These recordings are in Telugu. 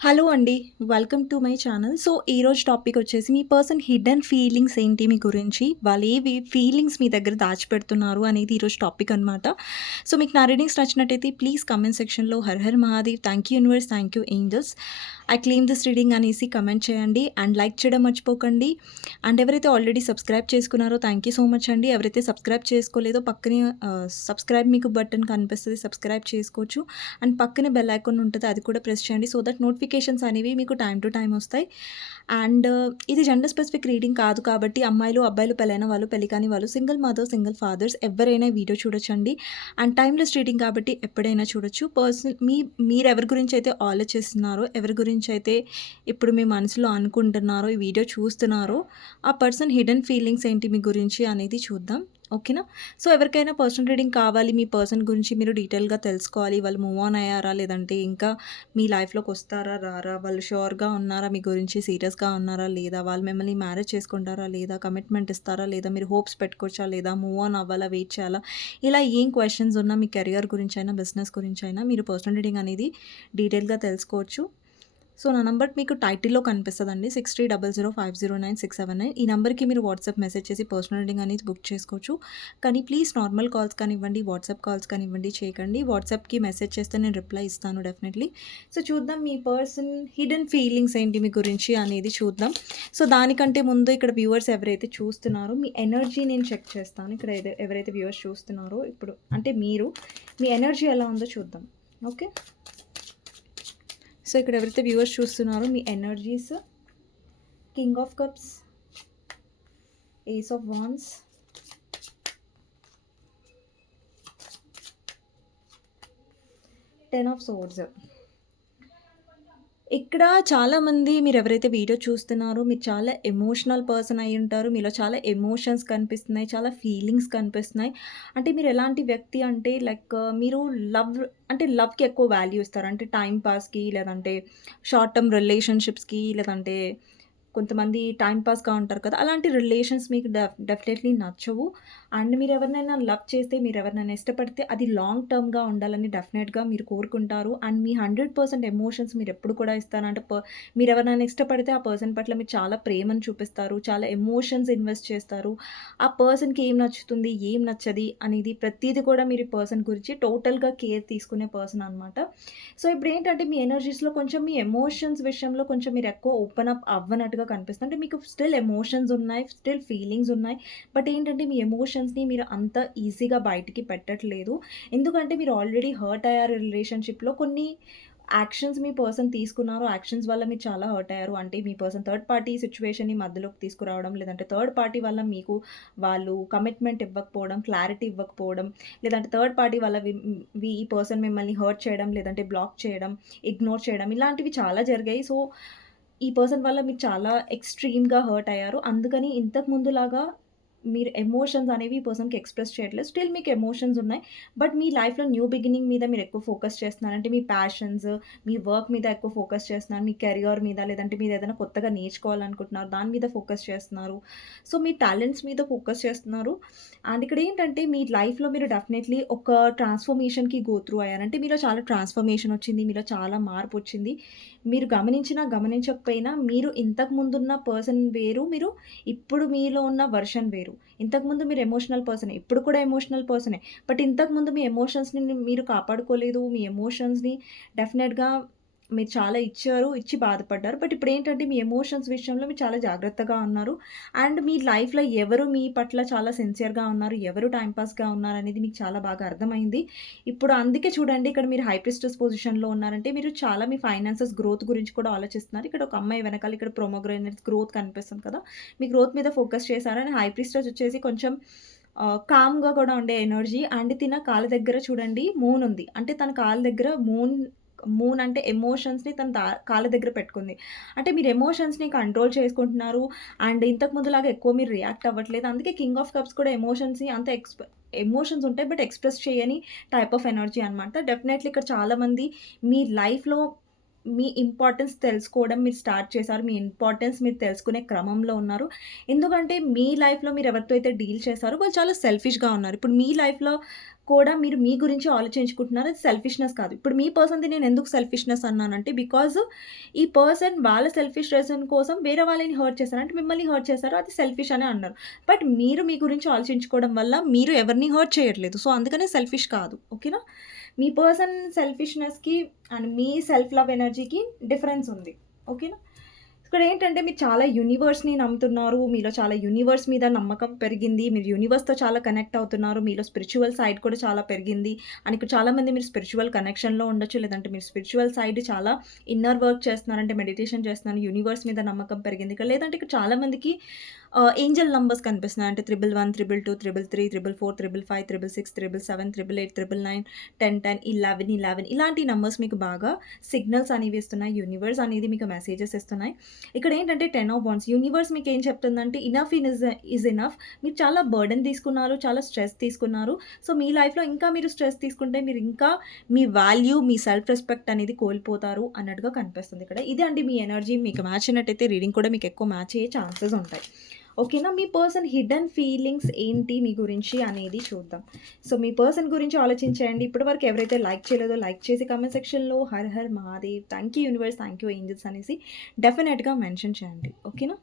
హలో అండి. Welcome to my channel. So, ఈరోజు టాపిక్ వచ్చేసి మీ పర్సన్ హిడెన్ ఫీలింగ్స్ ఏంటి మీ గురించి? వాళ్ళేవి ఫీలింగ్స్ మీ దగ్గర దాచిపెడుతున్నారు అనేది ఈరోజు టాపిక్ అనమాట. సో, మీకు నా రీడింగ్స్ నచ్చినట్టయితే ప్లీజ్ కామెంట్ సెక్షన్‌లో Har Har Mahadev, thank you universe, thank you angels, I claim this reading అనేసి కమెంట్ చేయండి. అండ్ లైక్ చేయడం మర్చిపోకండి. అండ్ ఎవరైతే ఆల్రెడీ సబ్స్క్రైబ్ చేసుకున్నారో థాంక్ యూ సో మచ్ అండి. ఎవరైతే సబ్స్క్రైబ్ చేసుకోలేదో పక్కనే సబ్స్క్రైబ్ మీకు బటన్ కనిపిస్తది. సబ్స్క్రైబ్ చేసుకోవచ్చు. అండ్ పక్కనే బెల్ ఐకాన్ ఉంటది. అది కూడా ప్రెస్ చేయండి. సో దట్ నోటిఫికేషన్స్ అనేవి మీకు టైమ్ టు టైమ్ వస్తాయి. అండ్ ఇది జెండర్ స్పెసిఫిక్ రీడింగ్ కాదు కాబట్టి అమ్మాయిలు, అబ్బాయిలు, పెళ్ళైన వాళ్ళు, పెళ్లి కాని వాళ్ళు, సింగిల్ మదర్, సింగిల్ ఫాదర్స్ ఎవరైనా ఈ వీడియో చూడొచ్చండి. అండ్ టైమ్‌లెస్ రీడింగ్ కాబట్టి ఎప్పుడైనా చూడొచ్చు. మీరెవరి గురించైతే ఆలోచిస్తున్నారో, ఎవరి గురించైతే ఇప్పుడు మీ మనసులో అనుకుంటున్నారో, ఈ వీడియో చూస్తున్నారో, ఆ పర్సన్ హిడెన్ ఫీలింగ్స్ ఏంటి మీ గురించి అనేది చూద్దాం. ఓకేనా? సో, ఎవరికైనా పర్సనల్ రీడింగ్ కావాలి, మీ పర్సన్ గురించి మీరు డీటెయిల్‌గా తెలుసుకోవాలి. వాళ్ళు మూవ్ ఆన్ అయ్యారా? లేదంటే ఇంకా మీ లైఫ్‌లోకొస్తారా? రారా? వాళ్ళు ష్యూర్‌గా ఉన్నారా? మీ గురించి సీరియస్‌గా ఉన్నారా? లేదా? వాళ్ళు మిమ్మల్ని మ్యారేజ్ చేసుకుంటారా? లేదా? కమిట్మెంట్ ఇస్తారా? లేదా? మీరు హోప్స్ పెట్టుకోవచ్చా? లేదా? మూవ్ ఆన్ అవ్వాలా? వెయిట్ చేయాలా? ఇలా ఏం క్వెషన్స్ ఉన్నా మీ కెరియర్ గురించైనా, బిజినెస్ గురించైనా మీరు పర్సనల్ రీడింగ్ అనేది డీటెయిల్‌గా తెలుసుకోవచ్చు. సో, నా నంబర్ మీకు టైటిల్‌లో కనిపిస్తదండి. 6300509679. ఈ నంబర్‌కి మీరు వాట్సాప్ మెసేజ్ చేసి పర్సనల్ రీడింగ్ అనేది బుక్ చేసుకోవచ్చు. కానీ ప్లీజ్ నార్మల్ కాల్స్ కానివ్వండి, వాట్సాప్ కాల్స్ కానివ్వండి చేయకండి. వాట్సాప్‌కి మెసేజ్ చేస్తే నేను రిప్లై ఇస్తాను డెఫినెట్‌లీ. సో, చూద్దాం మీ పర్సన్ హిడెన్ ఫీలింగ్స్ ఏంటి మీ గురించి అనేది చూద్దాం. సో, దానికంటే ముందు ఇక్కడ వ్యూవర్స్ ఎవరైతే చూస్తున్నారో మీ ఎనర్జీ నేను చెక్ చేస్తాను. ఇక్కడ ఎవరైతే వ్యూవర్స్ చూస్తున్నారో ఇప్పుడు అంటే మీ ఎనర్జీ ఎలా ఉందో చూద్దాం. ఓకే. సో, ఇక్కడ ఎవరైతే వ్యూవర్స్ చూస్తున్నారో మీ energies king of cups, ace of wands, 10 of swords. ఇక్కడ చాలామంది మీరెవరైతే వీడియో చూస్తున్నారో మీరు చాలా ఎమోషనల్ పర్సన్ అయ్యుంటారు. మీలో చాలా ఎమోషన్స్ కనిపిస్తున్నాయి. చాలా ఫీలింగ్స్ కనిపిస్తున్నాయి. అంటే మీరు ఎలాంటి వ్యక్తి అంటే మీరు లవ్ లవ్‌కి ఎక్కువ వాల్యూ ఇస్తారు. అంటే టైమ్ పాస్‌కి లేదంటే షార్ట్ టర్మ్ రిలేషన్‌షిప్స్‌కి లేదంటే కొంతమంది టైమ్ పాస్‌గా ఉంటారు కదా! అలాంటి రిలేషన్స్ మీకు డెఫినెట్‌లీ నచ్చవు. అండ్ మీరెవరినైనా లవ్ చేస్తే, మీరెవరినైనా ఇష్టపడితే అది లాంగ్ టర్మ్‌గా ఉండాలని డెఫినెట్‌గా మీరు కోరుకుంటారు. అండ్ మీ 100% ఎమోషన్స్ మీరెప్పుడు కూడా ఇస్తారు. అంటే మీరెవరినైనా ఇష్టపడితే ఆ పర్సన్ పట్ల మీరు చాలా ప్రేమను చూపిస్తారు. చాలా ఎమోషన్స్ ఇన్వెస్ట్ చేస్తారు. ఆ పర్సన్‌కి ఏం నచ్చుతుంది, ఏం నచ్చది అనేది ప్రతీది కూడా మీరు ఈ పర్సన్ గురించి టోటల్‌గా కేర్ తీసుకునే పర్సన్ అనమాట. సో, ఇప్పుడేంటంటే మీ ఎనర్జీస్‌లో కొంచెం మీ ఎమోషన్స్ విషయంలో కొంచెం మీరెక్కువ ఓపెన్ అప్ అవ్వనట్టుగా కనిపిస్తుంది. అంటే మీకు స్టిల్ ఎమోషన్స్ ఉన్నాయి. స్టిల్ ఫీలింగ్స్ ఉన్నాయి. బట్ ఏంటంటే మీ ఎమోషన్స్‌ని మీరు అంత ఈజీగా బయటికి పెట్టట్లేదు. ఎందుకంటే మీరు ఆల్రెడీ హర్ట్ అయ్యారు రిలేషన్‌షిప్‌లో. కొన్ని యాక్షన్స్ మీ పర్సన్ తీసుకున్నారు. యాక్షన్స్ వల్ల మీరు చాలా హర్ట్ అయ్యారు. అంటే మీ పర్సన్ థర్డ్ పార్టీ సిట్యుయేషన్‌ని మధ్యలోకి తీసుకురావడం, లేదంటే థర్డ్ పార్టీ వల్ల మీకు వాళ్ళు కమిట్మెంట్ ఇవ్వకపోవడం, క్లారిటీ ఇవ్వకపోవడం, లేదంటే థర్డ్ పార్టీ వల్ల ఈ పర్సన్ మిమ్మల్ని హర్ట్ చేయడం, లేదంటే బ్లాక్ చేయడం, ఇగ్నోర్ చేయడం ఇలాంటివి చాలా జరిగాయి. సో, ఈ పర్సన్ వల్ల మీరు చాలా ఎక్స్‌ట్రీమ్‌గా హర్ట్ అయ్యారు. అందుకని ఇంతకు ముందులాగా మీరు ఎమోషన్స్ అనేవి ఈ పర్సన్‌కి ఎక్స్‌ప్రెస్ చేయట్లేదు. స్టిల్ మీకు ఎమోషన్స్ ఉన్నాయి. బట్ మీ లైఫ్‌లో న్యూ బిగినింగ్ మీద మీరు ఎక్కువ ఫోకస్ చేస్తున్నారు. అంటే మీ ప్యాషన్స్, మీ వర్క్ మీద ఎక్కువ ఫోకస్ చేస్తున్నారు. మీ కెరియర్ మీద లేదంటే మీరేదైనా కొత్తగా నేర్చుకోవాలనుకుంటున్నారు. దాని మీద ఫోకస్ చేస్తున్నారు. సో, మీ టాలెంట్స్ మీద ఫోకస్ చేస్తున్నారు. అండ్ ఇక్కడేంటంటే మీ లైఫ్‌లో మీరు డెఫినైట్‌లీ ఒక ట్రాన్స్‌ఫర్మేషన్‌కి గో త్రూ అయ్యారు. అంటే మీలో చాలా ట్రాన్స్‌ఫర్మేషన్ వచ్చింది. మీలో చాలా మార్పొచ్చింది. మీరు గమనించినా, గమనించకపోయినా మీరు ఇంతకు ముందున్న పర్సన్ వేరు. ఇప్పుడు మీలో ఉన్న వెర్షన్ వేరు. ఇంతకుముందు మీరు ఎమోషనల్ పర్సనే. ఇప్పుడు కూడా ఎమోషనల్ పర్సనే. బట్ ఇంతకుముందు మీ ఎమోషన్స్‌ని మీరు కాపాడుకోలేదు. మీ ఎమోషన్స్‌ని డెఫినెట్‌గా మీరు చాలా ఇచ్చారు. ఇచ్చి బాధపడ్డారు. బట్ ఇప్పుడేంటంటే మీ ఎమోషన్స్ విషయంలో మీరు చాలా జాగ్రత్తగా ఉన్నారు. అండ్ మీ లైఫ్‌లో ఎవరు మీ పట్ల చాలా సిన్సియర్‌గా ఉన్నారు, ఎవరు టైమ్ పాస్‌గా ఉన్నారనేది మీకు చాలా బాగా అర్థమైంది. ఇప్పుడు అందుకే చూడండి ఇక్కడ మీరు హై ప్రీస్టెస్ పొజిషన్‌లో ఉన్నారంటే మీరు చాలా మీ ఫైనాన్సెస్ గ్రోత్ గురించి కూడా ఆలోచిస్తున్నారు. ఇక్కడ ఒక అమ్మాయి వెనకాల ఇక్కడ ప్రొమోగ్రానేట్స్ గ్రోత్ కనిపిస్తుంది కదా! మీ గ్రోత్ మీద ఫోకస్ చేశారు. అండ్ హై ప్రీస్టెస్ వచ్చేసి కొంచెం కామ్‌గా కూడా ఉండే ఎనర్జీ. అండ్ తిన కాళ్ళ దగ్గర చూడండి మూన్ ఉంది. అంటే తన కాళ్ళ దగ్గర మూన్ మూన్ అంటే ఎమోషన్స్‌ని తన కాళ్ళ దగ్గర పెట్టుకుంది. అంటే మీరు ఎమోషన్స్‌ని కంట్రోల్ చేసుకుంటున్నారు. అండ్ ఇంతకు ముందులాగా ఎక్కువ మీరు రియాక్ట్ అవ్వట్లేదు. అందుకే కింగ్ ఆఫ్ కప్స్ కూడా ఎమోషన్స్‌ని అంత ఎమోషన్స్ ఉంటాయి. బట్ ఎక్స్‌ప్రెస్ చేయని టైప్ ఆఫ్ ఎనర్జీ అనమాట. డెఫినైట్‌లీ ఇక్కడ చాలామంది మీ లైఫ్‌లో మీ ఇంపార్టెన్స్ తెలుసుకోవడం మీరు స్టార్ట్ చేశారు. మీ ఇంపార్టెన్స్ మీరు తెలుసుకునే క్రమంలో ఉన్నారు. ఎందుకంటే మీ లైఫ్‌లో మీరు ఎవరితో అయితే డీల్ చేశారో వాళ్ళు చాలా సెల్ఫిష్‌గా ఉన్నారు. ఇప్పుడు మీ లైఫ్‌లో కూడా మీరు మీ గురించి ఆలోచించుకుంటున్నారు. అది సెల్ఫిష్‌నెస్ కాదు. ఇప్పుడు మీ పర్సన్‌ది నేను ఎందుకు సెల్ఫిష్‌నెస్ అన్నానంటే, బికాజ్ ఈ పర్సన్ వాళ్ళ సెల్ఫిష్ రీజన్ కోసం వేరే వాళ్ళని హర్ట్ చేశారు. అంటే మిమ్మల్ని హర్ట్ చేశారు. అది సెల్ఫిష్ అనే అన్నారు. బట్ మీరు మీ గురించి ఆలోచించుకోవడం వల్ల మీరు ఎవరిని హర్ట్ చేయట్లేదు. సో, అందుకనే సెల్ఫిష్ కాదు. ఓకేనా? మీ పర్సన్ సెల్ఫిష్‌నెస్‌కి అండ్ మీ సెల్ఫ్ లవ్ ఎనర్జీకి డిఫరెన్స్ ఉంది. ఓకేనా? ఇక్కడేంటంటే మీరు చాలా యూనివర్స్‌ని నమ్ముతున్నారు. మీలో చాలా యూనివర్స్ మీద నమ్మకం పెరిగింది. మీరు యూనివర్స్‌తో చాలా కనెక్ట్ అవుతున్నారు. మీలో స్పిరిచ్యువల్ సైడ్ కూడా చాలా పెరిగింది. అండ్ ఇక్కడ చాలామంది మీరు స్పిరిచ్యువల్ కనెక్షన్‌లో ఉండొచ్చు. లేదంటే మీరు స్పిరిచ్యువల్ సైడ్ చాలా ఇన్నర్ వర్క్ చేస్తున్నారంటే మెడిటేషన్ చేస్తున్నారు. యూనివర్స్ మీద నమ్మకం పెరిగింది. ఇక్కడ లేదంటే ఇక్కడ చాలామందికి ఏంజెల్ నంబర్స్ కనిపిస్తున్నాయి. అంటే 11, 12, 33, 34, 55, 66, 77, 88, 99, 10, 10, 11, 11 ఇలాంటి నంబర్స్ మీకు బాగా సిగ్నల్స్ అనేవి ఇస్తున్నాయి. యూనివర్స్ అనేది మీకు మెసేజెస్ ఇస్తున్నాయి. ఇక్కడేంటంటే 10 ఆఫ్ వాండ్స్ యూనివర్స్ మీకేం చెప్తుందంటే ఇనఫ్ ఈజ్ ఎనఫ్. మీరు చాలా బర్డెన్ తీసుకున్నారు. చాలా స్ట్రెస్ తీసుకున్నారు. సో, మీ లైఫ్‌లో ఇంకా మీరు స్ట్రెస్ తీసుకుంటే మీరు ఇంకా మీ వాల్యూ, మీ సెల్ఫ్ రెస్పెక్ట్ అనేది కోల్పోతారు అన్నట్టుగా కనిపిస్తుంది ఇక్కడ. ఇదే అండి మీ ఎనర్జీ. మీకు మ్యాచ్ అయినట్టయితే రీడింగ్ కూడా మీకు ఎక్కువ మ్యాచ్ అయ్యే ఛాన్సెస్ ఉంటాయి. ఓకేనా? మీ పర్సన్ హిడెన్ ఫీలింగ్స్ ఏంటి మీ గురించి అనేది చూద్దాం. సో, మీ పర్సన్ గురించి ఆలోచించేయండి. ఇప్పటివరకు ఎవరైతే లైక్ చేయలేదో లైక్ చేసి కామెంట్ సెక్షన్‌లో Har Har Mahadev, thank you universe, thank you angels అనేసి డెఫినెట్‌గా మెన్షన్ చేయండి. ఓకేనా?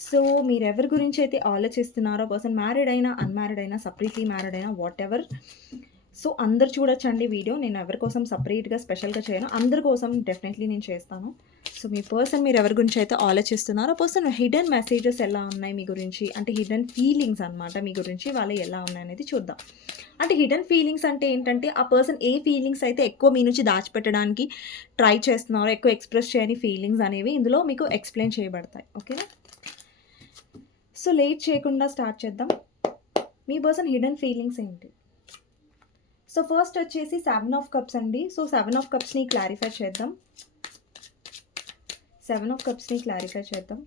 సో, మీరెవరి గురించి అయితే ఆలోచిస్తున్నారో పర్సన్ మ్యారీడ్ అయినా, అన్‌మ్యారీడ్ అయినా, సెపరేట్‌లీ మ్యారీడ్ అయినా వాటెవర్. సో, అందరూ చూడొచ్చండి వీడియో. నేను ఎవరి కోసం సెపరేట్‌గా స్పెషల్‌గా చేయను. అందరి కోసం డెఫినెట్‌లీ నేను చేస్తాను. సో, మీ పర్సన్ మీరు ఎవరి గురించి అయితే ఆలోచిస్తున్నారో పర్సన్ హిడెన్ మెసేజెస్ ఎలా ఉన్నాయి మీ గురించి, అంటే హిడెన్ ఫీలింగ్స్ అనమాట మీ గురించి వాళ్ళవి ఎలా ఉన్నాయనేది చూద్దాం. అంటే హిడెన్ ఫీలింగ్స్ అంటే ఏంటంటే ఆ పర్సన్ ఏ ఫీలింగ్స్ అయితే ఎక్కువ మీ నుంచి దాచిపెట్టడానికి ట్రై చేస్తున్నారో, ఎక్కువ ఎక్స్‌ప్రెస్ చేయని ఫీలింగ్స్ అనేవి ఇందులో మీకు ఎక్స్‌ప్లెయిన్ చేయబడతాయి. ఓకేనా? సో, లేట్ చేయకుండా స్టార్ట్ చేద్దాం. మీ పర్సన్ హిడెన్ ఫీలింగ్స్ ఏంటి? సో, ఫస్ట్ వచ్చేసి 7 ఆఫ్ కప్స్ అండి. సో, 7 ఆఫ్ కప్స్‌ని క్లారిఫై చేద్దాం. 7 ఆఫ్ కప్స్‌ని క్లారిఫై చేద్దాం.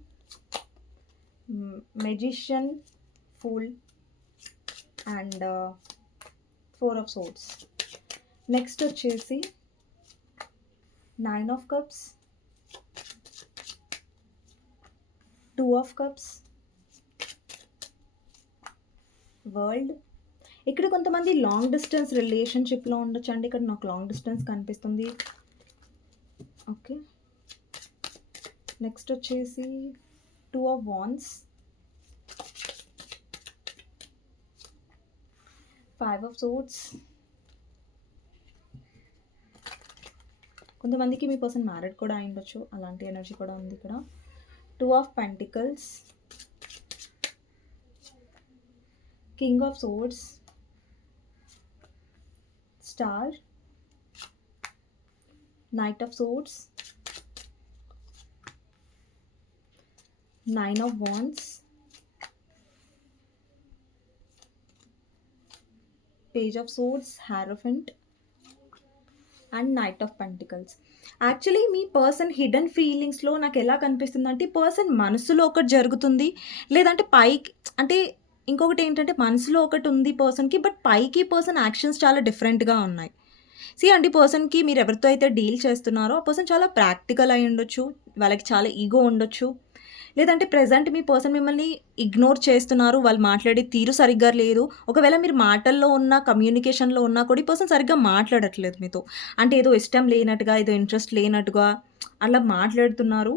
Magician, pool and 4 of swords. Next వచ్చేసి 9 of cups, 2 of cups, world. ఇక్కడ కొంతమంది లాంగ్ డిస్టెన్స్ రిలేషన్‌షిప్‌లో ఉండొచ్చండి. ఇక్కడ నాకు లాంగ్ డిస్టెన్స్ కనిపిస్తుంది. ఓకే. నెక్స్ట్ వచ్చేసి 2 ఆఫ్ వాండ్స్, 5 ఆఫ్ సోర్డ్స్. కొంతమందికి మీ పర్సన్ మ్యారీడ్ కూడా అయి ఉండొచ్చు. అలాంటి ఎనర్జీ కూడా ఉంది ఇక్కడ. 2 of pentacles, king of swords, star, knight of swords, 9 of wands, page of swords, hierophant and knight of pentacles. Actually మీ పర్సన్ హిడెన్ ఫీలింగ్స్‌లో నాకు ఎలా కనిపిస్తుందంటే, ఈ పర్సన్ మనసులో ఒకటి జరుగుతుంది. లేదంటే పైకి అంటే ఇంకొకటి ఏంటంటే మనసులో ఒకటి ఉంది పర్సన్‌కి. బట్ పైకి పర్సన్ యాక్షన్స్ చాలా డిఫరెంట్‌గా ఉన్నాయి. అండి పర్సన్‌కి మీరు ఎవరితో అయితే డీల్ చేస్తున్నారో ఆ పర్సన్ చాలా ప్రాక్టికల్ అయి ఉండొచ్చు. వాళ్ళకి చాలా ఈగో ఉండొచ్చు. లేదంటే ప్రెజెంట్ మీ పర్సన్ మిమ్మల్ని ఇగ్నోర్ చేస్తున్నారు. వాళ్ళు మాట్లాడే తీరు సరిగ్గా లేదు. ఒకవేళ మీరు మాటల్లో ఉన్న, కమ్యూనికేషన్‌లో ఉన్నా కూడా ఈ పర్సన్ సరిగ్గా మాట్లాడట్లేదు మీతో. అంటే ఏదో ఇష్టం లేనట్టుగా, ఏదో ఇంట్రెస్ట్ లేనట్టుగా అలా మాట్లాడుతున్నారు.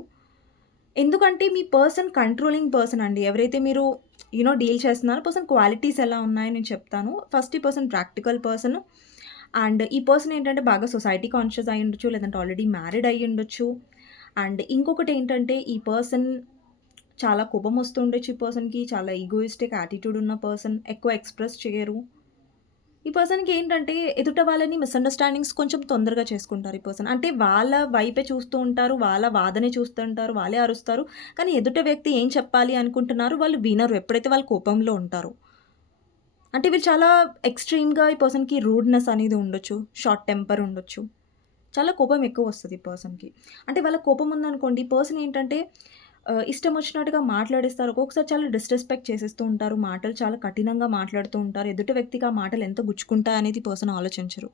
ఎందుకంటే మీ పర్సన్ కంట్రోలింగ్ పర్సన్ అండి. ఎవరైతే మీరు డీల్ చేస్తున్నారో పర్సన్ క్వాలిటీస్ ఎలా ఉన్నాయో నేను చెప్తాను. ఫస్ట్ ఈ పర్సన్ ప్రాక్టికల్ పర్సన్. అండ్ ఈ పర్సన్ ఏంటంటే బాగా సొసైటీ కాన్షియస్ అయ్యి ఉండొచ్చు. లేదంటే ఆల్రెడీ మ్యారీడ్ అయ్యి ఉండొచ్చు. అండ్ ఇంకొకటి ఏంటంటే ఈ పర్సన్ చాలా కోపం వస్తుండొచ్చు ఈ పర్సన్‌కి. చాలా ఈగోయిస్టిక్ యాటిట్యూడ్ ఉన్న పర్సన్. ఎక్కువ ఎక్స్‌ప్రెస్ చేయరు. ఈ పర్సన్‌కి ఏంటంటే ఎదుట వాళ్ళని మిస్‌అండర్‌స్టాండింగ్స్ కొంచెం తొందరగా చేసుకుంటారు ఈ పర్సన్. అంటే వాళ్ళ వైపే చూస్తూ ఉంటారు. వాళ్ళ వాదనే చూస్తుంటారు. వాళ్ళే అరుస్తారు. కానీ ఎదుట వ్యక్తి ఏం చెప్పాలి అనుకుంటున్నారో వాళ్ళు వినరు. ఎప్పుడైతే వాళ్ళు కోపంలో ఉంటారో. అంటే వీళ్ళు చాలా ఎక్స్‌ట్రీమ్‌గా ఈ పర్సన్‌కి రూడ్‌నెస్ అనేది ఉండొచ్చు. షార్ట్ టెంపర్ ఉండొచ్చు. చాలా కోపం ఎక్కువొస్తది ఈ పర్సన్‌కి. అంటే వాళ్ళకి కోపం ఉందనుకోండి, ఈ పర్సన్ ఏంటంటే ఇష్టం వచ్చినట్టుగా మాట్లాడేస్తారు. ఒక్కొక్కసారి చాలా డిస్‌రెస్పెక్ట్ చేసేస్తూ ఉంటారు. మాటలు చాలా కఠినంగా మాట్లాడుతూ ఉంటారు. ఎదుటి వ్యక్తికి ఆ మాటలు ఎంత గుచ్చుకుంటాయనేది ఈ పర్సన్ ఆలోచించరు.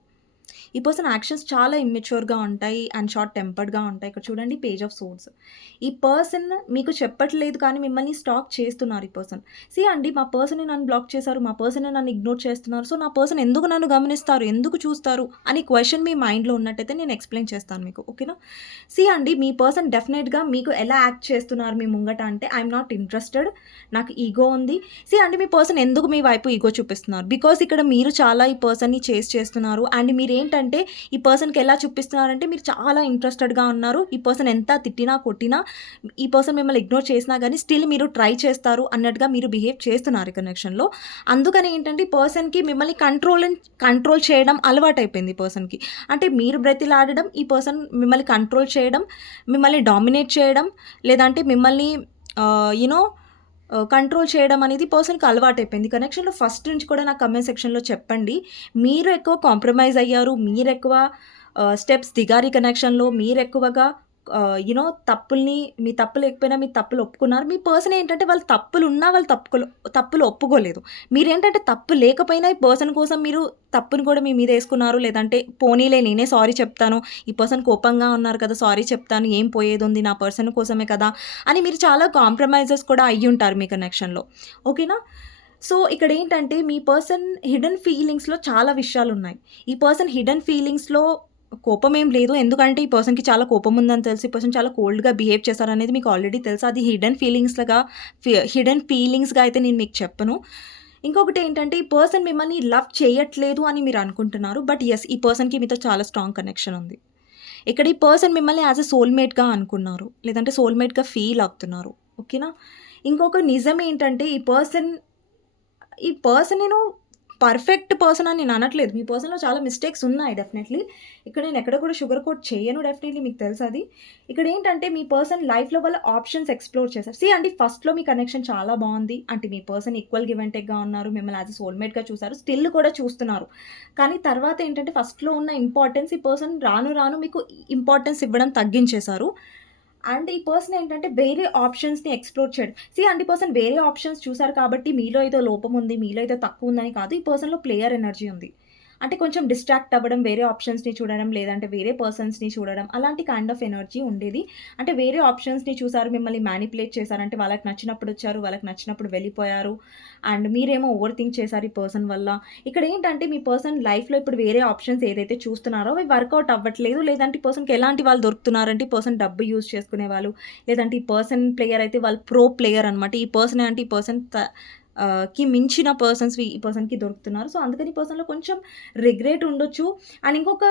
ఈ పర్సన్ యాక్షన్స్ చాలా ఇమ్మెచ్యూర్‌గా ఉంటాయి అండ్ షార్ట్ టెంపర్డ్‌గా ఉంటాయి. ఇక్కడ చూడండి పేజ్ ఆఫ్ సోర్డ్స్. ఈ పర్సన్ మీకు చెప్పట్లేదు కానీ మిమ్మల్ని స్టాక్ చేస్తున్నారు ఈ పర్సన్. సీ అండి మా పర్సనే నన్ను బ్లాక్ చేశారు. మా పర్సనే నన్ను ఇగ్నోర్ చేస్తున్నారు. సో, నా పర్సన్ ఎందుకు నన్ను గమనిస్తారు? ఎందుకు చూస్తారు? అని క్వెషన్ మీ మైండ్‌లో ఉన్నట్టయితే నేను ఎక్స్‌ప్లెయిన్ చేస్తాను మీకు. ఓకేనా? సీ అండి మీ పర్సన్ డెఫినెట్‌గా మీకు ఎలా యాక్ట్ చేస్తున్నారు మీ ముంగట అంటే ఐయామ్ నాట్ ఇంట్రెస్టెడ్. నాకు ఈగో ఉంది. సీ అండి మీ పర్సన్ ఎందుకు మీ వైపు ఈగో చూపిస్తున్నారు? బికాజ్ ఇక్కడ మీరు చాలా ఈ పర్సన్‌ని చేస్ చేస్తున్నారు. అండ్ మీరేంటంటే ఈ పర్సన్‌కి ఎలా చూపిస్తున్నారంటే మీరు చాలా ఇంట్రెస్టెడ్‌గా ఉన్నారు. ఈ పర్సన్ ఎంత తిట్టినా, కొట్టినా, ఈ పర్సన్ మిమ్మల్ని ఇగ్నోర్ చేసినా గానీ స్టిల్ మీరు ట్రై చేస్తారు అన్నట్టుగా మీరు బిహేవ్ చేస్తున్నారు ఈ కనెక్షన్‌లో. అందుకని ఏంటంటే ఈ పర్సన్‌కి మిమ్మల్ని కంట్రోల్ చేయడం అలవాటైపోయింది ఈ పర్సన్‌కి. అంటే మీరు బ్రతిలాడడం, ఈ పర్సన్ మిమ్మల్ని కంట్రోల్ చేయడం, మిమ్మల్ని డామినేట్ చేయడం, లేదంటే మిమ్మల్ని యూ నో కంట్రోల్ చేయడం అనేది పర్సన్‌కి అలవాటైపోయింది. కనెక్షన్‌లో ఫస్ట్ నుంచి కూడా నాకు కామెంట్ సెక్షన్‌లో చెప్పండి. మీరు ఎక్కువ కాంప్రమైజ్ అయ్యారు. మీరెక్కువ స్టెప్స్ దిగారు ఈ కనెక్షన్‌లో. మీరెక్కువగా తప్పుల్ని మీ తప్పు లేకపోయినా మీ తప్పులు ఒప్పుకున్నారు. మీ పర్సన్ ఏంటంటే వాళ్ళు తప్పులున్నా వాళ్ళు తప్పులు ఒప్పుకోలేదు. మీరేంటంటే తప్పు లేకపోయినా ఈ పర్సన్ కోసం మీరు తప్పుని కూడా మీ మీద యేసుకున్నారు. లేదంటే పోనీలే నేనే సారీ చెప్తాను. ఈ పర్సన్ కోపంగా ఉన్నారు కదా! సారీ చెప్తాను. ఏం పోయేదుంది నా పర్సన్ కోసమే కదా! అని మీరు చాలా కాంప్రమైజెస్ కూడా అయ్యుంటారు మీ కనెక్షన్‌లో. ఓకేనా? సో, ఇక్కడేంటంటే మీ పర్సన్ హిడెన్ ఫీలింగ్స్‌లో చాలా విషయాలున్నాయి. ఈ పర్సన్ హిడెన్ ఫీలింగ్స్‌లో కోపమేం లేదు. ఎందుకంటే ఈ పర్సన్‌కి చాలా కోపం ఉందని తెలుసు. ఈ పర్సన్ చాలా కోల్డ్‌గా బిహేవ్ చేశారనేది మీకు ఆల్రెడీ తెలుసు. అది హిడెన్ ఫీలింగ్స్‌గా అయితే నేను మీకు చెప్పను. ఇంకొకటేంటంటే ఈ పర్సన్ మిమ్మల్ని లవ్ చేయట్లేదు అని మీరు అనుకుంటున్నారు. బట్ యెస్ ఈ పర్సన్‌కి మీతో చాలా స్ట్రాంగ్ కనెక్షన్ ఉంది. ఇక్కడ ఈ పర్సన్ మిమ్మల్ని యాస్ ఎ సోల్‌మేట్‌గా అనుకున్నారు. లేదంటే సోల్‌మేట్‌గా ఫీల్ అవుతున్నారు. ఓకేనా? ఇంకొక నిజం ఏంటంటే ఈ పర్సన్ నేను పర్ఫెక్ట్ పర్సన్ అని నేను అనట్లేదు. మీ పర్సన్‌లో చాలా మిస్టేక్స్ ఉన్నాయి డెఫినెట్‌లీ. ఇక్కడ నేను ఎక్కడ కూడా షుగర్ కోట్ చేయను డెఫినెట్‌లీ మీకు తెలుసది. ఇక్కడేంటంటే మీ పర్సన్ లైఫ్‌లో వాళ్ళ ఆప్షన్స్ ఎక్స్‌ప్లోర్ చేశారు. సీ అండి ఫస్ట్‌లో మీ కనెక్షన్ చాలా బావుంది. అంటే మీ పర్సన్ ఈక్వల్ గివ్ అండ్ టేక్‌గా ఉన్నారు. మిమ్మల్ని యాస్ ఎ సోల్‌మేట్‌గా చూసారు. స్టిల్ కూడా చూస్తున్నారు. కానీ తర్వాత ఏంటంటే ఫస్ట్‌లో ఉన్న ఇంపార్టెన్స్ ఈ పర్సన్ రాను రాను మీకు ఇంపార్టెన్స్ ఇవ్వడం తగ్గించేశారు. అండ్ ఈ పర్సన్ ఏంటంటే వేరే ఆప్షన్స్‌ని ఎక్స్‌ప్లోర్ చేయడం. సీ అండ్ ఈ పర్సన్ వేరే ఆప్షన్స్ చూసారు కాబట్టి మీలో ఏదో లోపం ఉంది, మీలో ఏదో తక్కువ ఉందని కాదు. ఈ పర్సన్‌లో ప్లేయర్ ఎనర్జీ ఉంది. అంటే కొంచెం డిస్ట్రాక్ట్ అవ్వడం, వేరే ఆప్షన్స్‌ని చూడడం, లేదంటే వేరే పర్సన్స్‌ని చూడడం అలాంటి కైండ్ ఆఫ్ ఎనర్జీ ఉండేది. అంటే వేరే ఆప్షన్స్‌ని చూసారు, మిమ్మల్ని మ్యానిపులేట్ చేశారు. అంటే వాళ్ళకి నచ్చినప్పుడు వచ్చారు, వాళ్ళకి నచ్చినప్పుడు వెళ్ళిపోయారు. అండ్ మీరేమో ఓవర్ థింక్ చేశారు ఈ పర్సన్ వల్ల. ఇక్కడేంటంటే మీ పర్సన్ లైఫ్‌లో ఇప్పుడు వేరే ఆప్షన్స్ ఏదైతే చూస్తున్నారో అవి వర్కౌట్ అవ్వట్లేదు. లేదంటే ఈ పర్సన్‌కి ఎలాంటి వాళ్ళు దొరుకుతున్నారంటే ఈ పర్సన్ డబ్బు యూజ్ చేసుకునేవాళ్ళు. లేదంటే ఈ పర్సన్ ప్లేయర్ అయితే వాళ్ళు ప్రో ప్లేయర్ అనమాట. ఈ పర్సనే అంటే ఈ పర్సన్ కి మించిన ఈ పర్సన్‌కి దొరుకుతున్నారు. సో, అందుకని ఈ పర్సన్‌లో కొంచెం రిగ్రెట్ ఉండొచ్చు. అండ్ ఇంకొక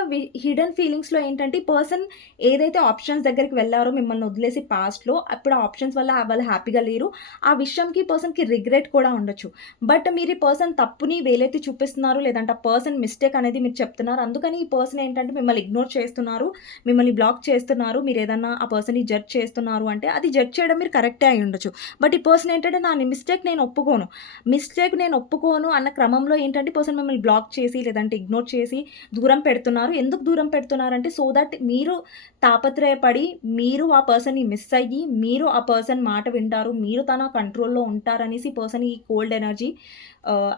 హిడెన్ ఫీలింగ్స్‌లో ఏంటంటే ఈ పర్సన్ ఏదైతే ఆప్షన్స్ దగ్గరికి వెళ్లారో మిమ్మల్ని వదిలేసి పాస్ట్‌లో అప్పుడు ఆ ఆప్షన్స్ వల్ల వాళ్ళు హ్యాపీగా లేరు. ఆ విషయంకి ఈ పర్సన్‌కి రిగ్రెట్ కూడా ఉండొచ్చు. బట్ మీరు ఈ పర్సన్ తప్పుని వేలెత్తి చూపిస్తున్నారు. లేదంటే ఆ పర్సన్ మిస్టేక్ అనేది మీరు చెప్తున్నారు. అందుకని ఈ పర్సన్ ఏంటంటే మిమ్మల్ని ఇగ్నోర్ చేస్తున్నారు. మిమ్మల్ని బ్లాక్ చేస్తున్నారు. మీరేదన్నా ఆ పర్సన్‌ని జడ్జ్ చేస్తున్నారు అంటే అది జడ్జ్ చేయడం మీరు కరెక్టే అయ్యుండొచ్చు. బట్ ఈ పర్సన్ ఏంటంటే నా మిస్టేక్ నేను ఒప్పుకోను. మిస్టేక్ నేను ఒప్పుకోను అన్న క్రమంలో ఏంటంటే పర్సన్ మిమ్మల్ని బ్లాక్ చేసి, లేదంటే ఇగ్నోర్ చేసి దూరం పెడుతున్నారు. ఎందుకు దూరం పెడుతున్నారంటే సో దట్ మీరు తాపత్రయపడి, మీరు ఆ పర్సన్‌ని మిస్ అయ్యి, మీరు ఆ పర్సన్ మాట వింటారు. మీరు తన కంట్రోల్‌లో ఉంటారనేసి పర్సన్ ఈ కోల్డ్ ఎనర్జీ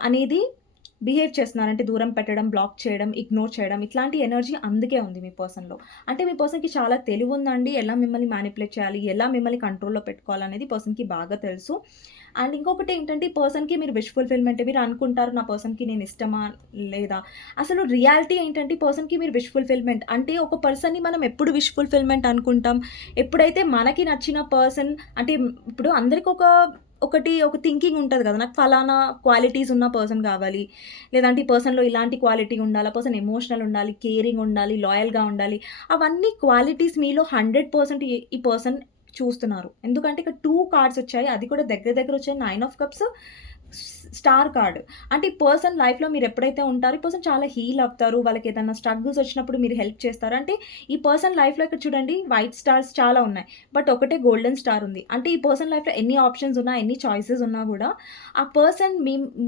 అనేది బిహేవ్ చేస్తున్నారు. అంటే దూరం పెట్టడం, బ్లాక్ చేయడం, ఇగ్నోర్ చేయడం ఇట్లాంటి ఎనర్జీ అందుకే ఉంది మీ పర్సన్‌లో. అంటే మీ పర్సన్‌కి చాలా తెలివుందండి. ఎలా మిమ్మల్ని మ్యానిపులేట్ చేయాలి, ఎలా మిమ్మల్ని కంట్రోల్‌లో పెట్టుకోవాలనేది పర్సన్‌కి బాగా తెలుసు. అండ్ ఇంకొకటేంటంటే ఈ పర్సన్‌కి మీరు విష్ ఫుల్‌ఫిల్‌మెంట్ మీరు అనుకుంటారు నా పర్సన్‌కి నేను ఇష్టమా? లేదా? అసలు రియాలిటీ ఏంటంటే ఈ పర్సన్‌కి మీరు విష్ ఫుల్‌ఫిల్‌మెంట్ అంటే ఒక పర్సన్‌ని మనం ఎప్పుడు విష్ ఫుల్‌ఫిల్‌మెంట్ అనుకుంటాం? ఎప్పుడైతే మనకి నచ్చిన పర్సన్ అంటే ఇప్పుడు అందరికి ఒక థింకింగ్ ఉంటది కదా! నాకు ఫలానా క్వాలిటీస్ ఉన్న పర్సన్ కావాలి. లేదంటే ఈ పర్సన్‌లో ఇలాంటి క్వాలిటీ ఉండాలి. ఆ పర్సన్ ఎమోషనల్ ఉండాలి, కేరింగ్ ఉండాలి, లాయల్‌గా ఉండాలి. అవన్నీ క్వాలిటీస్ మీలో 100% ఈ పర్సన్ చూస్తున్నారు. ఎందుకంటే ఇక్కడ 2 కార్డ్స్ వచ్చాయి. అది కూడా దగ్గర దగ్గర వచ్చాయి. 9 ఆఫ్ కప్స్, స్టార్ కార్డ్. అంటే ఈ పర్సన్ లైఫ్‌లో మీరెప్పుడైతే ఉంటారో, ఈ పర్సన్ చాలా హీల్ అవుతారు. వాళ్ళకేదన్నా స్ట్రగుల్స్ వచ్చినప్పుడు మీరు హెల్ప్ చేస్తారు. అంటే ఈ పర్సన్ లైఫ్‌లో ఇక్కడ చూడండి వైట్ స్టార్స్ చాలా ఉన్నాయి. బట్ ఒకటే గోల్డెన్ స్టార్ ఉంది. అంటే ఈ పర్సన్ లైఫ్‌లో ఎన్ని ఆప్షన్స్ ఉన్నా, ఎన్ని చాయిసెస్ ఉన్నా గూడా, ఆ పర్సన్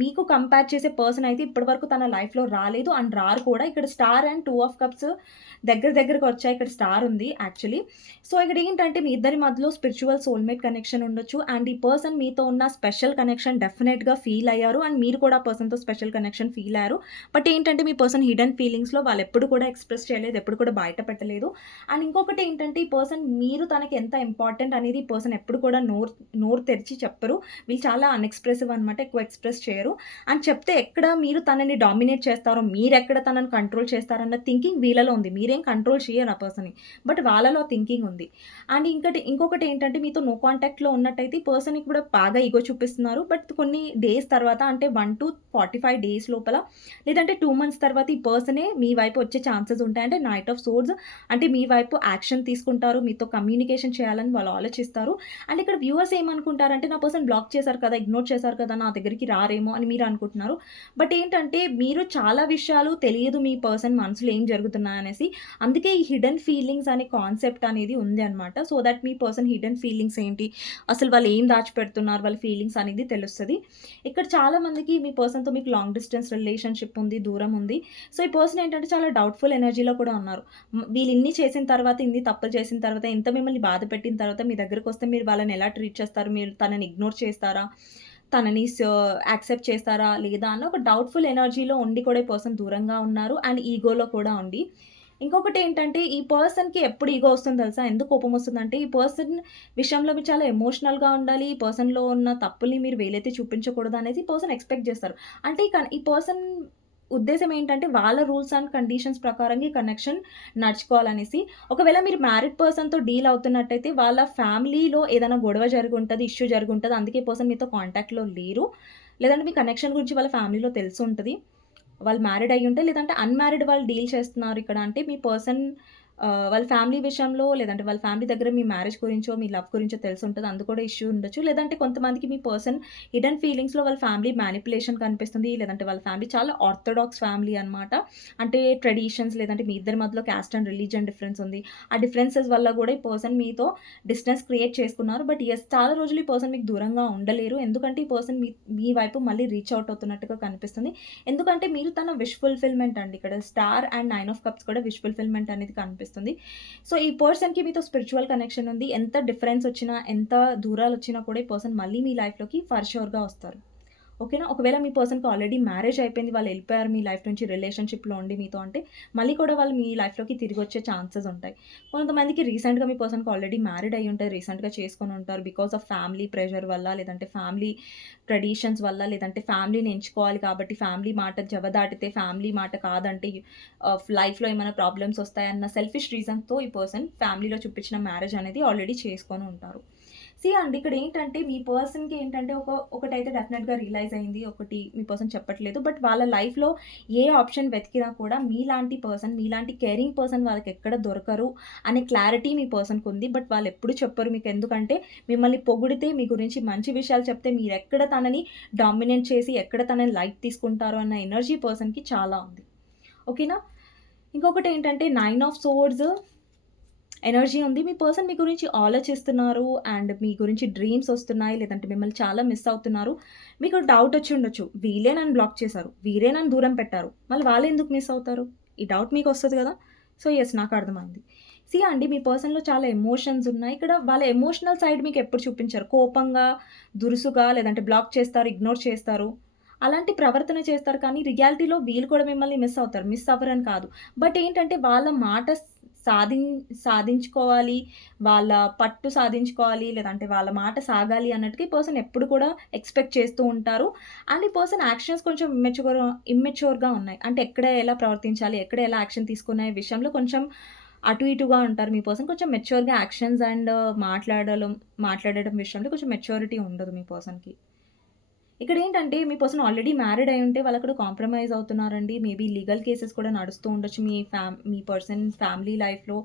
మీకు కంపేర్ చేసే పర్సన్ అయితే ఇప్పటి వరకు తన లైఫ్‌లో రాలేదు అండ్ రారు కూడా. ఇక్కడ స్టార్ అండ్ 2 ఆఫ్ కప్స్ దగ్గరగా వచ్చాయి. ఇక్కడ స్టార్ ఉంది యాక్చువల్లీ. సో, ఇక్కడేంటంటే మీ ఇద్దరి మధ్యలో స్పిరిచ్యువల్ సోల్‌మేట్ కనెక్షన్ ఉండొచ్చు. అండ్ ఈ పర్సన్ మీతో ఉన్న స్పెషల్ కనెక్షన్ డెఫినెట్‌గా ఫీల్ అయ్యారు అండ్ మీరు కూడా ఆ పర్సన్‌తో స్పెషల్ కనెక్షన్ ఫీల్ అయ్యారు. బట్ ఏంటంటే మీ పర్సన్ హిడెన్ ఫీలింగ్స్‌లో వాళ్ళెప్పుడు కూడా ఎక్స్‌ప్రెస్ చేయలేదు. ఎప్పుడు కూడా బయట పెట్టలేదు. అండ్ ఇంకొకటి ఏంటంటే ఈ పర్సన్ మీరు తనకి ఎంత ఇంపార్టెంట్ అనేది ఈ పర్సన్ ఎప్పుడు కూడా నోరు నోరు తెరిచి చెప్పరు. వీళ్ళు చాలా అన్‌ఎక్స్‌ప్రెసివ్ అనమాట. ఎక్కువ ఎక్స్‌ప్రెస్ చేయరు. అండ్ చెప్తే ఎక్కడ మీరు తనని డామినేట్ చేస్తారో, మీరెక్కడ తనని కంట్రోల్ చేస్తారన్న థింకింగ్ వీళ్ళలో ఉంది. మీరేం కంట్రోల్ చేయరు ఆ పర్సన్‌ని. బట్ వాళ్ళలో థింకింగ్ ఉంది. అండ్ ఇంకొకటి ఏంటంటే మీతో నో కాంటాక్ట్‌లో ఉన్నట్టయితే ఈ పర్సన్‌కి కూడా బాగా ఇగో చూపిస్తున్నారు. బట్ కొన్ని డేస్ తర్వాత అంటే 1-45 డేస్ లోపల లేదంటే 2 మంత్స్ తర్వాత ఈ పర్సనే మీ వైపు వచ్చే ఛాన్సెస్ ఉంటాయి. అంటే నైట్ ఆఫ్ సోర్డ్స్ అంటే మీ వైపు యాక్షన్ తీసుకుంటారు. మీతో కమ్యూనికేషన్ చేయాలని వాళ్ళు ఆలోచిస్తారు. అండ్ ఇక్కడ వ్యూవర్స్ ఏమనుకుంటారంటే నా పర్సన్ బ్లాక్ చేశారు కదా! ఇగ్నోర్ చేశారు కదా! నా దగ్గరికి రారేమో అని మీరు అనుకుంటున్నారు. బట్ ఏంటంటే మీరు చాలా విషయాలు తెలియదు మీ పర్సన్ మనసులో ఏం జరుగుతున్నాయనేసి. అందుకే ఈ హిడెన్ ఫీలింగ్స్ అనే కాన్సెప్ట్ అనేది ఉంది అనమాట. So that me person hidden feelings ఏంటి? అసలు వాళ్ళు ఏం దాచిపెడుతున్నారు? వాళ్ళ ఫీలింగ్స్ అనేది తెలుస్తది. ఇక్కడ చాలా మందికి మీ పర్సన్‌తో మీకు లాంగ్ డిస్టెన్స్ రిలేషన్‌షిప్ ఉంది. దూరం ఉంది. సో ఈ పర్సన్ ఏంటంటే చాలా డౌట్‌ఫుల్ ఎనర్జీలో కూడా ఉన్నారు. వీళ్ళు ఇన్ని చేసిన తర్వాత, ఇన్ని తప్పులు చేసిన తర్వాత, ఇంత మిమ్మల్ని బాధ పెట్టిన తర్వాత మీ దగ్గరకొస్తే మీరు వాళ్ళని ఎలా ట్రీట్ చేస్తారు? మీరు తనని ఇగ్నోర్ చేస్తారా? తనని యాక్సెప్ట్ చేస్తారా? లేదా? అన్న ఒక డౌట్‌ఫుల్ ఎనర్జీలో ఉండి కూడా ఈ పర్సన్ దూరంగా ఉన్నారు. అండ్ ఈగోలో కూడా ఉండి. ఇంకొకటేంటంటే ఈ పర్సన్‌కి ఎప్పుడు ఈగో వస్తుందో తెలుసా? ఎందుకు కోపమొస్తుందంటే ఈ పర్సన్ విషయంలో మీరు చాలా ఎమోషనల్‌గా ఉండాలి. ఈ పర్సన్‌లో ఉన్న తప్పుల్ని మీరు వేలెత్తి చూపించకూడదనేది ఈ పర్సన్ ఎక్స్‌పెక్ట్ చేస్తారు. అంటే ఈ పర్సన్ ఉద్దేశ్యం ఏంటంటే వాళ్ళ రూల్స్ అండ్ కండిషన్స్ ప్రకారంగా ఈ కనెక్షన్ నడుచుకోవాలనేసి. ఒకవేళ మీరు మ్యారీడ్ పర్సన్‌తో డీల్ అవుతున్నట్టయితే వాళ్ళ ఫ్యామిలీలో ఏదైనా గొడవ జరిగుంటది, ఇష్యూ జరిగుంటది. అందుకే ఈ పర్సన్ మీతో కాంటాక్ట్‌లో లేరు. లేదంటే మీ కనెక్షన్ గురించి వాళ్ళ ఫ్యామిలీలో తెలిసుంటది. వాళ్ళు మ్యారీడ్ అయ్యుంటే లేదంటే అన్‌మ్యారీడ్ వాళ్ళు డీల్ చేస్తున్నారు ఇక్కడ అంటే మీ పర్సన్ వాళ్ళ ఫ్యామిలీ విషయంలో లేదంటే వాళ్ళ ఫ్యామిలీ దగ్గర మీ మ్యారేజ్ గురించో, మీ లవ్ గురించో తెలిసుంటది. అందు కూడా ఇష్యూ ఉండొచ్చు. లేదంటే కొంతమందికి మీ పర్సన్ హిడెన్ ఫీలింగ్స్‌లో వాళ్ళ ఫ్యామిలీ మ్యానిప్యులేషన్ కనిపిస్తుంది. లేదంటే వాళ్ళ ఫ్యామిలీ చాలా ఆర్థోడాక్స్ ఫ్యామిలీ అనమాట. అంటే ట్రెడిషన్స్ లేదంటే మీ ఇద్దరి మధ్యలో క్యాస్ట్ అండ్ రిలీజియన్ డిఫరెన్స్ ఉంది. ఆ డిఫరెన్సెస్ వల్ల గూడా ఈ పర్సన్ మీతో డిస్టెన్స్ క్రియేట్ చేసుకున్నారు. బట్ యెస్ చాలా రోజులు ఈ పర్సన్ మీకు దూరంగా ఉండలేరు. ఎందుకంటే ఈ పర్సన్ మీ వైపు మళ్ళీ రీచ్ ఔట్ అవుతున్నట్టుగా కనిపిస్తుంది. ఎందుకంటే మీరు తన విష్ ఫుల్‌ఫిల్‌మెంట్ అండి. ఇక్కడ స్టార్ అండ్ 9 ఆఫ్ కప్స్ కూడా విష్ ఫుల్‌ఫిల్‌మెంట్ అనేది కనిపిస్తుంది. సో, ఈ పర్సన్‌కి మీతో స్పిరిచ్యువల్ కనెక్షన్ ఉంది. ఎంత డిఫరెన్స్ వచ్చినా, ఎంత దూరాలొచ్చినా కూడా ఈ పర్సన్ మళ్ళీ మీ లైఫ్‌లోకి ఫర్ ష్యూర్‌గా వస్తారు. ఓకేనా? ఒకవేళ మీ పర్సన్‌కి ఆల్రెడీ మ్యారేజ్ అయిపోయింది. వాళ్ళెళ్ళిపోయారు మీ లైఫ్ నుంచి రిలేషన్‌షిప్‌లో ఉండి మీతో అంటే, మళ్ళీ కూడా వాళ్ళు మీ లైఫ్‌లోకి తిరిగొచ్చే ఛాన్సెస్ ఉంటాయి. కొంతమందికి రీసెంట్‌గా మీ పర్సన్‌కి ఆల్రెడీ మ్యారీడ్ అయ్యుంటారు. రీసెంట్‌గా చేసుకొనుంటారు. బికాస్ ఆఫ్ ఫ్యామిలీ ప్రెషర్ వల్ల, లేదంటే ఫ్యామిలీ ట్రెడిషన్స్ వల్ల, లేదంటే ఫ్యామిలీని ఎంచుకోవాలి కాబట్టి, ఫ్యామిలీ మాట జవదాటితే, ఫ్యామిలీ మాట కాదంటే లైఫ్‌లో ఏమైనా ప్రాబ్లమ్స్ వస్తాయన్న సెల్ఫిష్ రీజన్‌తో ఈ పర్సన్ ఫ్యామిలీలో చూపించిన మ్యారేజ్ అనేది ఆల్రెడీ చేసుకొని ఉంటారు. అండి ఇక్కడేంటంటే మీ పర్సన్‌కి ఏంటంటే ఒకటైతే డెఫినెట్‌గా రియలైజ్ అయింది. ఒకటి మీ పర్సన్ చెప్పట్లేదు. బట్ వాళ్ళ లైఫ్‌లో ఏ ఆప్షన్ వెతికినా కూడా మీలాంటి పర్సన్, మీలాంటి కేరింగ్ పర్సన్ వాళ్ళకెక్కడ దొరకరు అనే క్లారిటీ మీ పర్సన్‌కుంది. బట్ వాళ్ళెప్పుడు చెప్పరు మీకు. ఎందుకంటే మిమ్మల్ని పొగిడితే, మీ గురించి మంచి విషయాలు చెప్తే మీరెక్కడ తనని డామినేట్ చేసి, ఎక్కడ తనని లైట్ తీసుకుంటారో అన్న ఎనర్జీ పర్సన్‌కి చాలా ఉంది. ఓకేనా? ఇంకొకటేంటంటే 9 ఆఫ్ సోర్డ్స్ ఎనర్జీ ఉంది. మీ పర్సన్ మీ గురించి ఆలోచిస్తున్నారు అండ్ మీ గురించి డ్రీమ్స్ ఒస్తున్నాయి. లేదంటే మిమ్మల్ని చాలా మిస్ అవుతున్నారు. మీకు డౌట్ ఒచ్చుండొచ్చు. వీళ్ళే నన్ను బ్లాక్ చేశారు. వీరే నన్ను దూరం పెట్టారు. మళ్ళీ వాళ్ళెందుకు మిస్ అవుతారు? ఈ డౌట్ మీకొస్తది గదా! సో, యెస్ నాకు అర్థమైంది. అండి మీ పర్సన్‌లో చాలా ఎమోషన్స్ ఉన్నాయి. ఇక్కడ వాళ్ళ ఎమోషనల్ సైడ్ మీకెప్పుడు చూపించరు. కోపంగా, దురుసుగా లేదంటే బ్లాక్ చేస్తారు, ఇగ్నోర్ చేస్తారు. అలాంటి ప్రవర్తన చేస్తారు కానీ రియాలిటీలో వీళ్ళు కూడా మిమ్మల్ని మిస్ అవుతారు. మిస్ అవ్వరని కాదు. బట్ ఏంటంటే వాళ్ళ మాట సాధిం సాధించుకోవాలి. వాళ్ళ పట్టు సాధించుకోవాలి. లేదంటే వాళ్ళ మాట సాగాలి అన్నట్టుగా ఈ పర్సన్ ఎప్పుడు కూడా ఎక్స్‌పెక్ట్ చేస్తూ ఉంటారు. అండ్ ఈ పర్సన్ యాక్షన్స్ కొంచెం ఇమ్మెచ్యూర్‌గా ఉన్నాయి. అంటే ఎక్కడ ఎలా ప్రవర్తించాలి? ఎక్కడ ఎలా యాక్షన్ తీసుకునే విషయంలో కొంచెం అటు ఇటుగా ఉంటారు మీ పర్సన్. కొంచెం మెచ్యూర్‌గా యాక్షన్స్ అండ్ మాట్లాడడం విషయంలో కొంచెం మెచ్యూరిటీ ఉండదు మీ పర్సన్‌కి. ఇక్కడేంటంటే మీ పర్సన్ ఆల్రెడీ మ్యారీడ్ అయ్యుంటే వాళ్ళక్కడ కాంప్రమైజ్ అవుతున్నారండి. మేబీ లీగల్ కేసెస్ కూడా నడుస్తూ ఉండొచ్చు. మీ పర్సన్ ఫ్యామిలీ లైఫ్‌లో